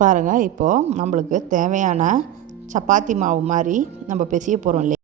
பாருங்கள், இப்போது நம்மளுக்கு தேவையான சப்பாத்தி மாவு மாதிரி நம்ம பிசைய போகிறோம் இல்லையா.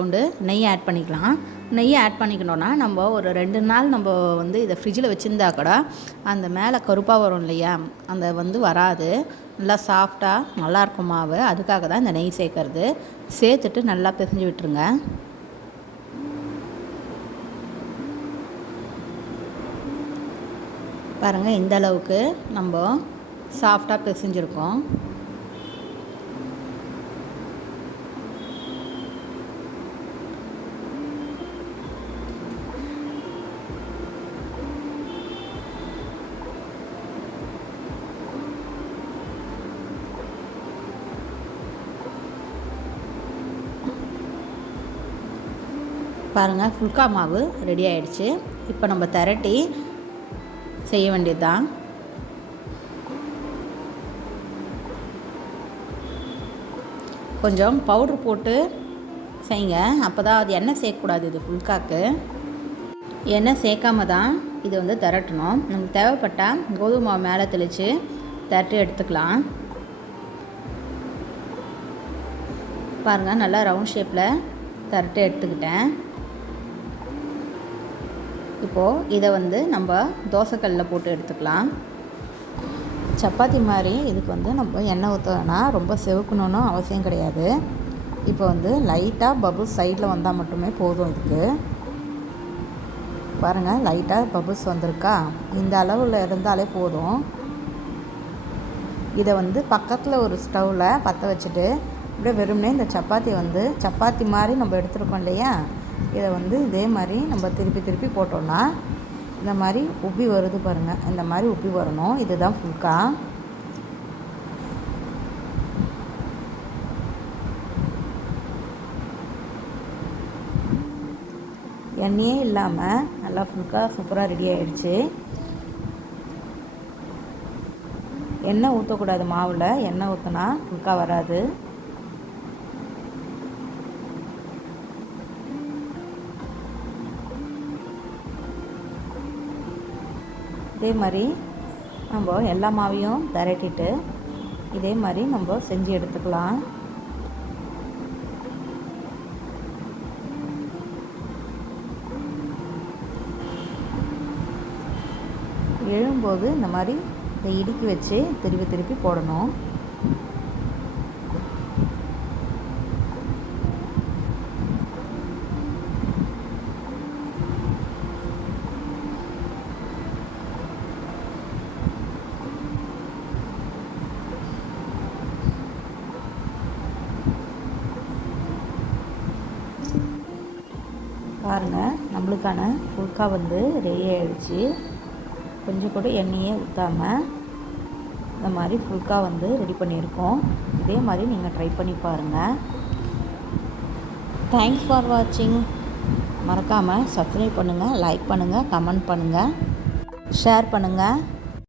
கொண்டு நெய் ஆட் பண்ணிக்கலாம். நெய் ஆட் பண்ணிக்கணுன்னா நம்ம ஒரு 2 நாள் நம்ம இதை ஃப்ரிட்ஜில் வச்சுருந்தா கூட அந்த மேலே கருப்பாக வரும் இல்லையா, அந்த வராது. நல்லா சாஃப்டாக நல்லாயிருக்கும் மாவு. அதுக்காக தான் இந்த நெய் சேர்க்கறது. சேர்த்துட்டு நல்லா பிசைஞ்சு விட்டுருங்க. பாருங்கள், இந்த அளவுக்கு நம்ம சாஃப்டாக பிசைஞ்சிருக்கோம். பாருங்கள், ஃபுல்கா மாவு ரெடி ஆகிடுச்சு. இப்போ நம்ம திரட்டி செய்ய வேண்டியது தான். கொஞ்சம் பவுட்ரு போட்டு செய்யுங்க, அப்போ தான் அது எண்ணெய் சேர்க்கக்கூடாது. இது ஃபுல்காக்கு எண்ணெய் சேர்க்காம தான் இது திரட்டணும். நமக்கு தேவைப்பட்டால் கோதுமை மாவு மேலே தெளித்து திரட்டி எடுத்துக்கலாம். பாருங்கள், நல்லா ரவுண்ட் ஷேப்பில் திரட்டி எடுத்துக்கிட்டேன். இப்போது இதை நம்ம தோசைக்கல்லில் போட்டு எடுத்துக்கலாம். சப்பாத்தி மாதிரி இதுக்கு நம்ம எண்ணெய் ஊற்றனா ரொம்ப செவக்கணுன்னு அவசியம் கிடையாது. இப்போ லைட்டாக பபுள்ஸ் சைடில் வந்தால் மட்டுமே போதும். இதுக்கு பாருங்கள், லைட்டாக பபுள்ஸ் வந்திருக்கா, இந்த அளவில் இருந்தாலே போதும். இதை பக்கத்தில் ஒரு ஸ்டவ்வில் பற்ற வச்சுட்டு அப்படியே வெறுமனே இந்த சப்பாத்தி மாதிரி நம்ம எடுத்துருக்கோம் இல்லையா, இதை இதே மாதிரி நம்ம திருப்பி போட்டோன்னா இந்த மாதிரி உப்பி வருது பாருங்கள். இந்த மாதிரி உப்பி வரணும். இதுதான் ஃபுல்கா. எண்ணெயே இல்லாமல் நல்லா ஃபுல்கா சூப்பராக ரெடி ஆகிடுச்சு. எண்ணெய் ஊற்றக்கூடாது மாவில். எண்ணெய் ஊற்றினா ஃபுல்கா வராது. இதே மாதிரி நம்ம எல்லா மாவையும் திரட்டிட்டு இதே மாதிரி நம்ம செஞ்சு எடுத்துக்கலாம். எழும்போது இந்த மாதிரி இதை இடுக்கி வச்சு திருப்பி போடணும். பாருங்கள், நம்மளுக்கான ஃபுல்கா ரெடி ஆகிடுச்சு. கொஞ்சம் கூட எண்ணெயே ஊற்றாமல் இந்த மாதிரி ஃபுல்கா ரெடி பண்ணியிருக்கோம். இதே மாதிரி நீங்கள் ட்ரை பண்ணி பாருங்கள். தேங்க்ஸ் ஃபார் வாட்சிங். மறக்காமல் சப்ஸ்கிரைப் பண்ணுங்கள், லைக் பண்ணுங்கள், கமெண்ட் பண்ணுங்கள், ஷேர் பண்ணுங்கள்.